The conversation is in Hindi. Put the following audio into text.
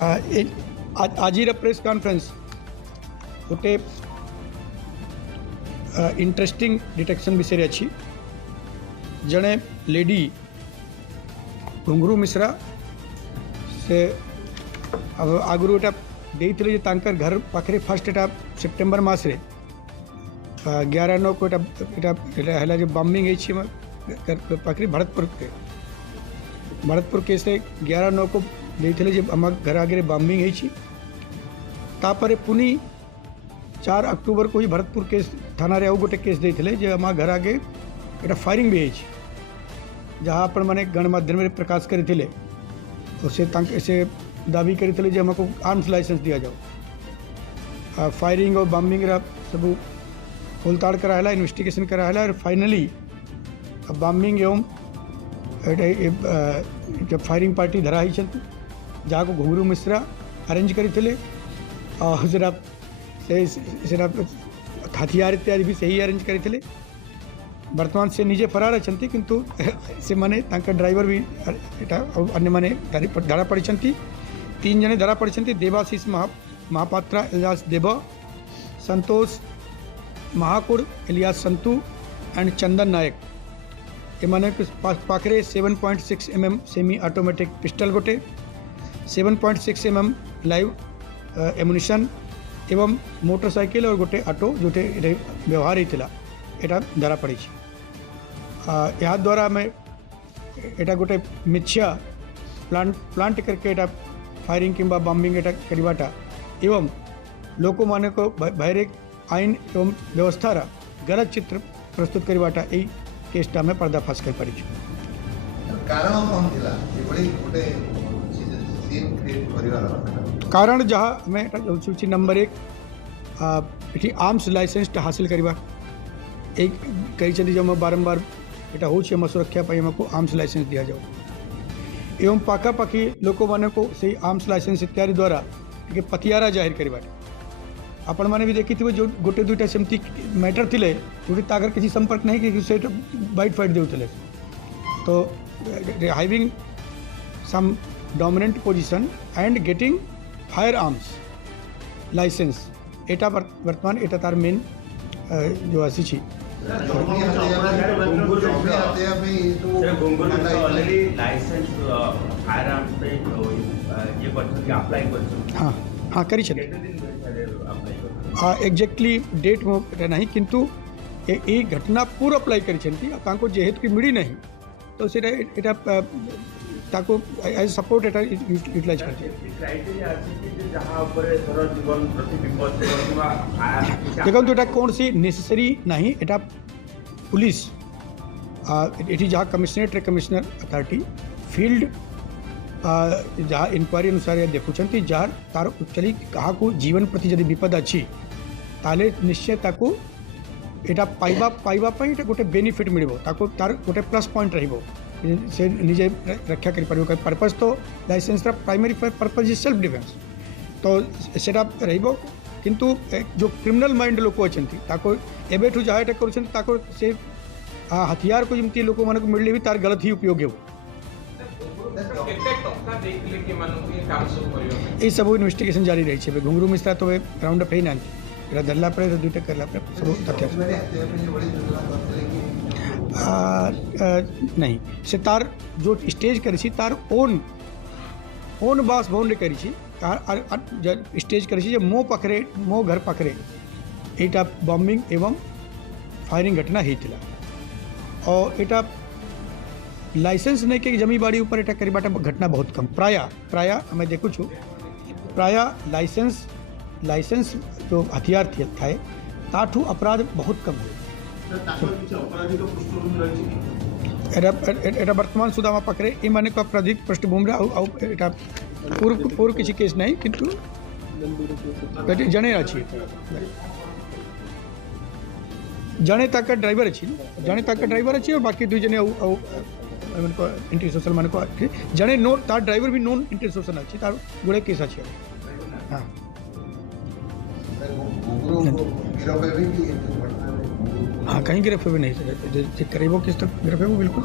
ଆଜିର ପ୍ରେସ୍ କନଫରେନ୍ସ ଗୋଟେ ଇଣ୍ଟରେଷ୍ଟିଂ ଡିଟେକ୍ସନ୍ ବିଷୟରେ ଅଛି। ଜଣେ ଲେଡି ଘୁଙ୍ଗୁରୁ ମିଶ୍ରା ସେ ଆଗରୁ ଏଟା ଦେଇଥିଲେ ଯେ ତାଙ୍କର ଘର ପାଖରେ ଫାଷ୍ଟ ଏଟା ସେପ୍ଟେମ୍ବର ମାସରେ 11/9 को एटा है जो बम्बिंग पाखे भरतपुर केस 11/9 को देते जे आम घर आगे बम्बिंग होपर पुनी 4 अक्टोबर को ही भरतपुर केस थाना रे गोटे केस देते जे आम घर आगे एटा फायरिंग भी होती जहाँ आपण मैंने गणमाध्यम में प्रकाश करते तो से दाबी करते जे हमको आर्म्स लाइसेंस दिया जाओ फायरिंग और बम्बिंग सब खोलताड़ कराला इन्वेस्टिगेशन कराला और फाइनली बम्बिंग एवं जब फायरिंग पार्टी धराई जहाँ को घुंगरू मिश्रा अरेंज करते हथियार इत्यादि भी सही अरेंज करते वर्तमान से निजे फरार अच्छा किंतु से माने ड्राइवर भी अन्य माने धरा पड़ी 3 जने धरा पड़ी Debashish Mahapatra alias Deb Santosh Mahakud alias Santu and Chandan Nayak एमाने पाखरे 7.6 mm सेमी ऑटोमेटिक पिस्टल गोटे 7.6 mm लाइव एमुनिशन एवं मोटरसाइकिल और गोटे ऑटो जोटे व्यवहार होता यहाँ धरा पड़ी यहाँ द्वारा आम यहाँ गोटे मिथ्या प्लांट करके यहाँ फायरिंग किंबा बम्बिंग यहाँ करवाटा एवं लोक मान को भयरे आईन एवं व्यवस्थार गलत चित्र प्रस्तुत करवाटा यही केसटा में पर्दाफाश कर पारी। कारण जहाँ मैं सूची नंबर 1 ये आर्म्स लाइसेंस हासिल करवा एक कही जो बारंबार यहाँ हो सुरक्षा आमको आर्म्स लाइसेंस दि जाओ एवं पाखापाखि लोक मान को से आर्म्स लाइसेंस इत्यादि द्वारा पतियारा जाहिर करवा आपण मैंने भी देखी जो गोटे दुईटा सेमती मैटर थिले जो तागर किसी संपर्क नहीं कि से बाइट फाइट देउतले तो having some dominant position and getting firearms licence एटा वर्तमान एटा तार मेन जो आसी छी हाँ हाँ करी एग्जैक्टली डेट में नहीं किंतु ये घटना पूरा अप्लाई कर जेहेतु कि मिली नहीं तो एज सपोर्ट यूटिलाइज कर देखो यहाँ कौन सी नेसेसरी नहीं यहाँ पुलिस ये जहाँ कमिश्नरेट रे कमिश्नर अथॉरिटी फील्ड जहाँ इनक्वारी अनुसार देखुं जार तार एक्चुअली क्या जीवन प्रति जब विपद अच्छी ताले निश्चय ताको एटा पाइबा गोटे बेनिफिट मिल तार गोटे प्लस पॉइंट रहिबो से निजे रक्षा कर पारिबो पर्पज तो licence primary purpose is self defence तो सेटा रहिबो किंतु जो क्रिमिनल माइंड लोक अछंती ताको एबेठु जहाँ एटा करूछन ताको से हथियार को जमती लोक मान को मिलले भी तार गलत ही उपयोग हो ये सब इन्वेस्टिगेशन जारी रही है। घुंगरू मिश्रा तो राउंड अप ना धरला पर दुईटा करला पर सब तथ्य नहीं से तार जो स्टेज करी तार ओन बासभवन करी स्टेज करी मो पाखरे मो घर पाखरे यहाँ बम्बिंग एवं फायरिंग घटना होता और यहाँ लाइसेंस नहीं कि जमीबाड़ी ऊपर एटा करवाटा घटना बहुत कम प्राय आम देखु प्राय लाइसेंस जो हथियार थाए ताठू अपराध बहुत कम हुए एटा वर्तमान सुधा पाखे ये माने को आपराधिक पृष्ठभूमि पूर्व किसी केस नहीं किंतु जने अच्छी जने तक ड्राइवर अच्छी और बाकी 2 जने इंटर सोशल मान को जने नोन तार ड्राइवर भी नोन इंटर सोशल अच्छी तार गुड़े केस अच्छे हाँ हाँ कहीं गिरफ्त भी नहीं चेक करें वो किस तक गिरफ्त है वो बिल्कुल